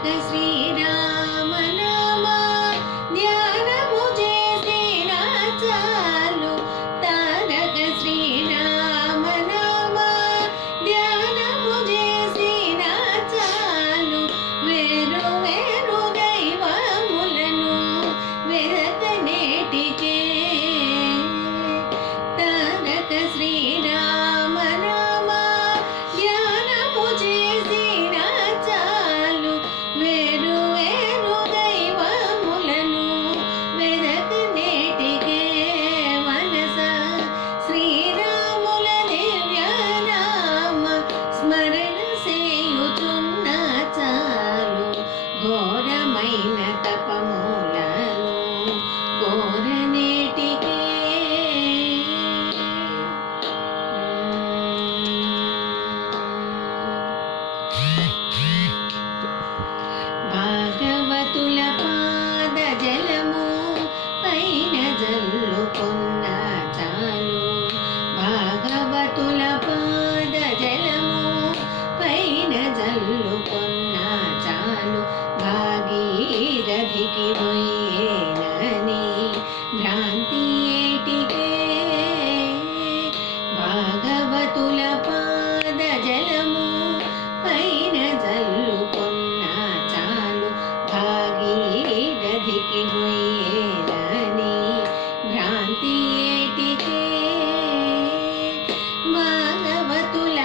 Shri